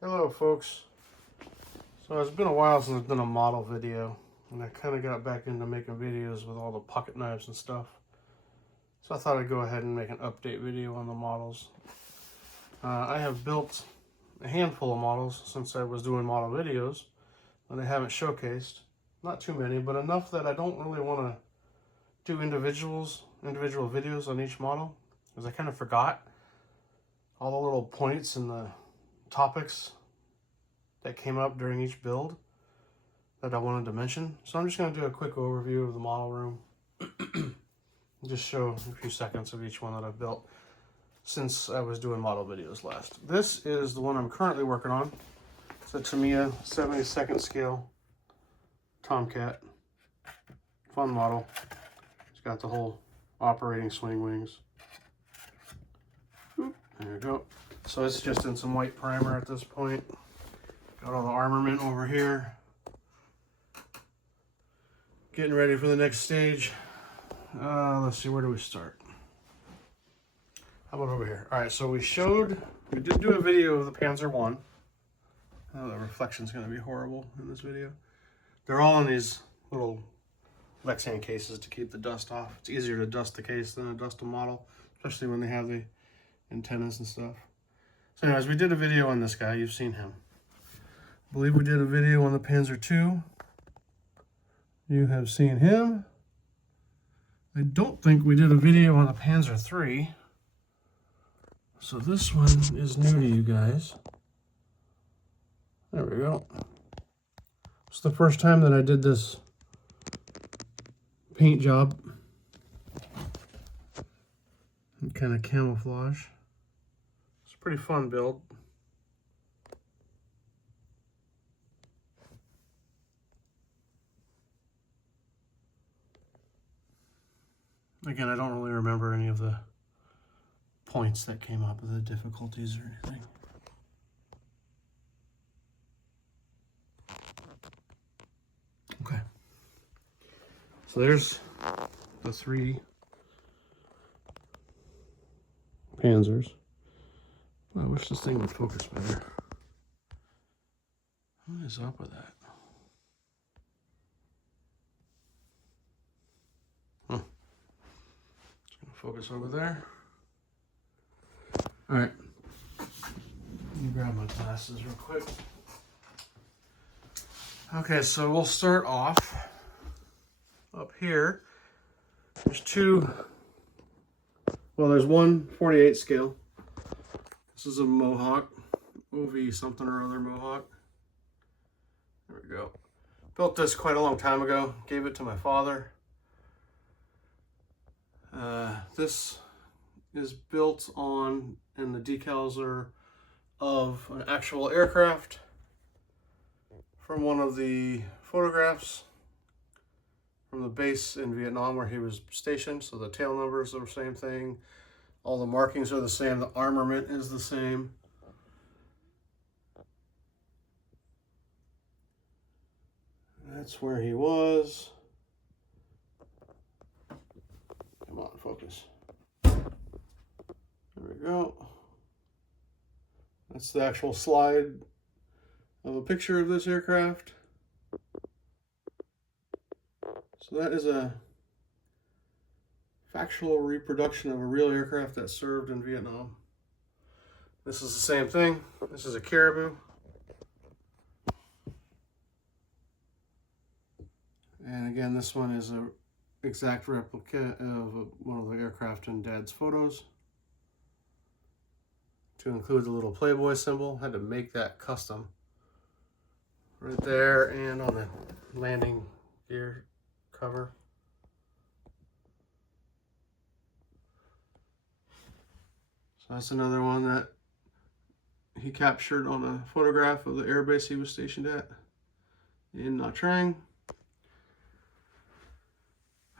Hello folks. So it's been a while since I've done a model video, and I kind of got back into making videos with all the pocket knives and stuff. So I thought I'd go ahead and make an update video on the models. I have built a handful of models since I was doing model videos that I haven't showcased. Not too many, but enough that I don't really want to do individual videos on each model, because I kind of forgot all the little points and the topics that came up during each build that I wanted to mention. So I'm just going to do a quick overview of the model room. Just show a few seconds of each one that I've built since I was doing model videos last. This is the one I'm currently working on. It's a Tamiya 72nd scale Tomcat. Fun model. It's got the whole operating swing wings. There you go. So it's just in some white primer at this point. Got all the armament over here. Getting ready for the next stage. Let's see, where do we start? How about over here? All right, so we did do a video of the Panzer I. Oh, the reflection's gonna be horrible in this video. They're all in these little Lexan cases to keep the dust off. It's easier to dust the case than to dust a model, especially when they have the antennas and stuff. So anyways, we did a video on this guy. You've seen him. I believe we did a video on the Panzer II. You have seen him. I don't think we did a video on the Panzer III. So this one is new to you guys. There we go. It's the first time that I did this paint job. And kind of camouflage. It's a pretty fun build. Again, I don't really remember any of the points that came up with the difficulties or anything. Okay. So there's the three Panzers. I wish this thing would focus better. What is up with that? Huh. Just gonna focus over there. All right. Let me grab my glasses real quick. Okay, so we'll start off up here. There's there's one 48 scale. This is a Mohawk, OV something or other Mohawk. There we go. Built this quite a long time ago. Gave it to my father. This is built on, and the decals are of an actual aircraft from one of the photographs from the base in Vietnam where he was stationed. So the tail numbers are the same thing. All the markings are the same. The armament is the same. That's where he was. Come on, focus. There we go. That's the actual slide of a picture of this aircraft. So that is a factual reproduction of a real aircraft that served in Vietnam. This is the same thing. This is a Caribou. And again, this one is a exact replica of one of the aircraft in Dad's photos. To include the little Playboy symbol, had to make that custom. Right there and on the landing gear cover. So that's another one that he captured on a photograph of the airbase he was stationed at in Nha Trang.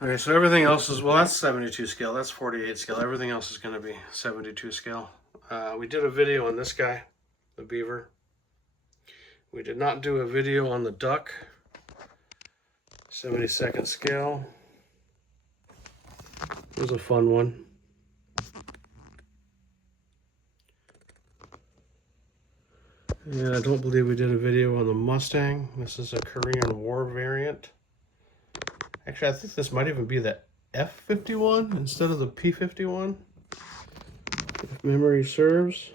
Okay, so everything else is, well, that's 72 scale, that's 48 scale. Everything else is going to be 72 scale. We did a video on this guy, the Beaver. We did not do a video on the Duck, 72nd scale. It was a fun one. And I don't believe we did a video on the Mustang. This is a Korean War variant. Actually, I think this might even be the F-51 instead of the P-51, if memory serves.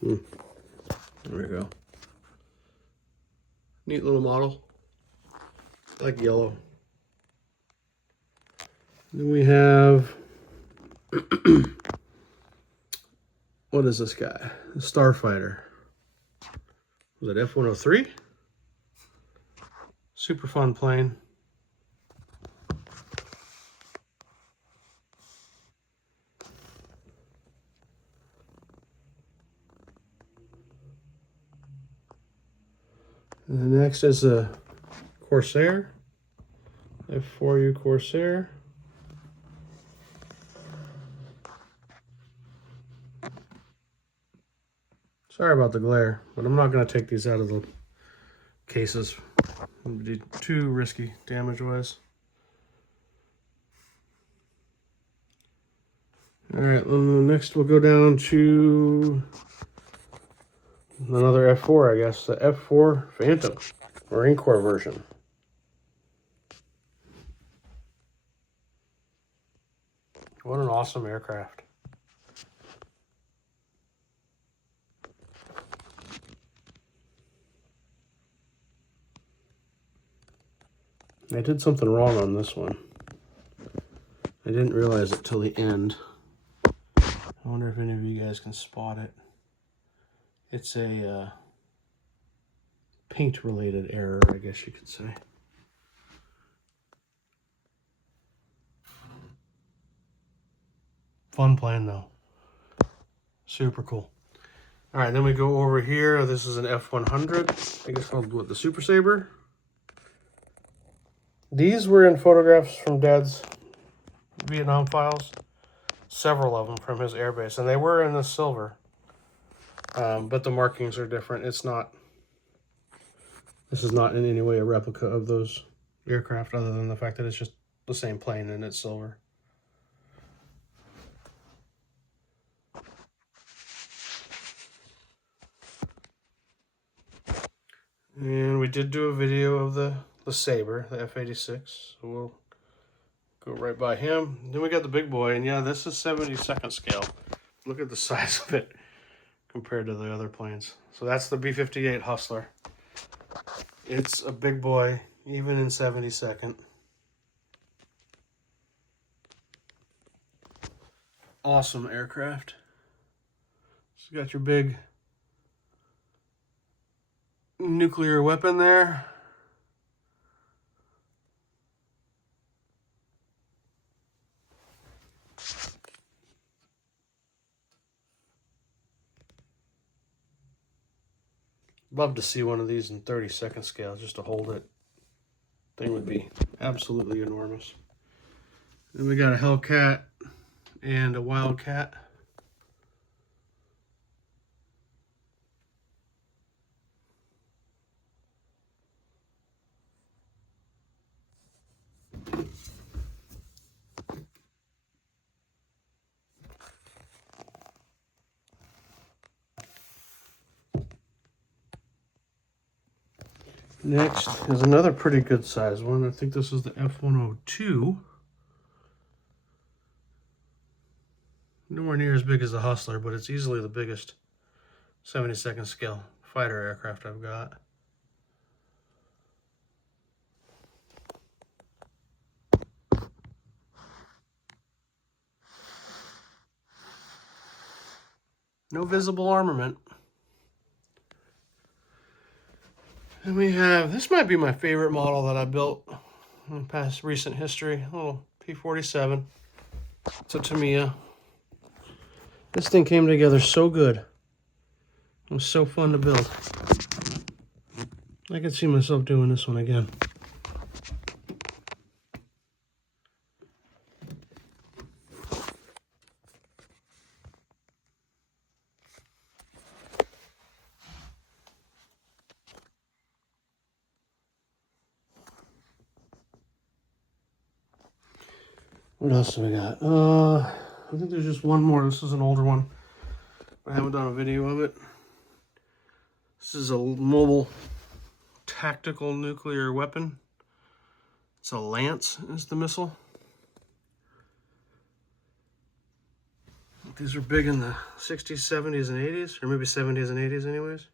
There we go. Neat little model. I like yellow. Then we have, what is this guy? The Starfighter. Was it F-103? Super fun plane. And the next is the Corsair. F4U Corsair. Sorry about the glare, but I'm not going to take these out of the cases. It would be too risky damage-wise. Alright, next we'll go down to another F4, I guess. The F4 Phantom, Marine Corps version. What an awesome aircraft. I did something wrong on this one. I didn't realize it till the end. I wonder if any of you guys can spot it. It's a paint-related error, I guess you could say. Fun plane though. Super cool. All right, then we go over here. This is an F-100. I think it's called what, the Super Sabre. These were in photographs from Dad's Vietnam files. Several of them from his airbase, and they were in the silver. But the markings are different. It's not. This is not in any way a replica of those aircraft, other than the fact that it's just the same plane and it's silver. And we did do a video of the Sabre, the F-86, so we'll go right by him. Then we got the big boy, and yeah, this is 72nd scale. Look at the size of it compared to the other planes. So that's the B-58 Hustler. It's a big boy, even in 72nd. Awesome aircraft. So you got your big nuclear weapon there. Love to see one of these in 32nd scale just to hold it. Thing would be absolutely enormous. Then we got a Hellcat and a Wildcat. Next is another pretty good size one. I think this is the F-102. Nowhere near as big as the Hustler, but it's easily the biggest 72nd scale fighter aircraft I've got. No visible armament. And we have, this might be my favorite model that I built in past recent history, a little P-47. It's a Tamiya. This thing came together so good. It was so fun to build. I could see myself doing this one again. What else do we got? I think there's just one more. This is an older one. I haven't done a video of it. This is a mobile tactical nuclear weapon. It's a Lance is the missile. These are big in the 60s, 70s, and 80s, or maybe 70s and 80s anyways.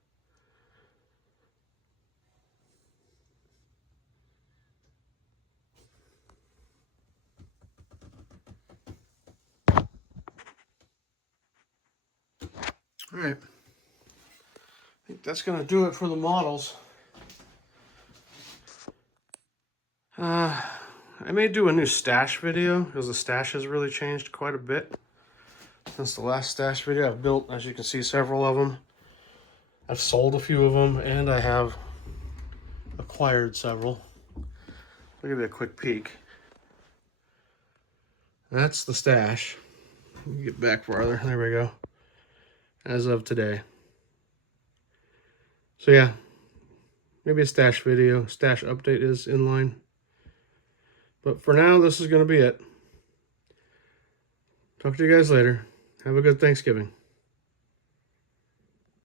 All right, I think that's gonna do it for the models. I may do a new stash video because the stash has really changed quite a bit since the last stash video. I've built, as you can see, several of them. I've sold a few of them, and I have acquired several. I'll give you a quick peek. That's the stash. Let me get back farther. There we go. As of today. So yeah, maybe a stash video. Stash update is in line. But for now, this is going to be it. Talk to you guys later. Have a good Thanksgiving.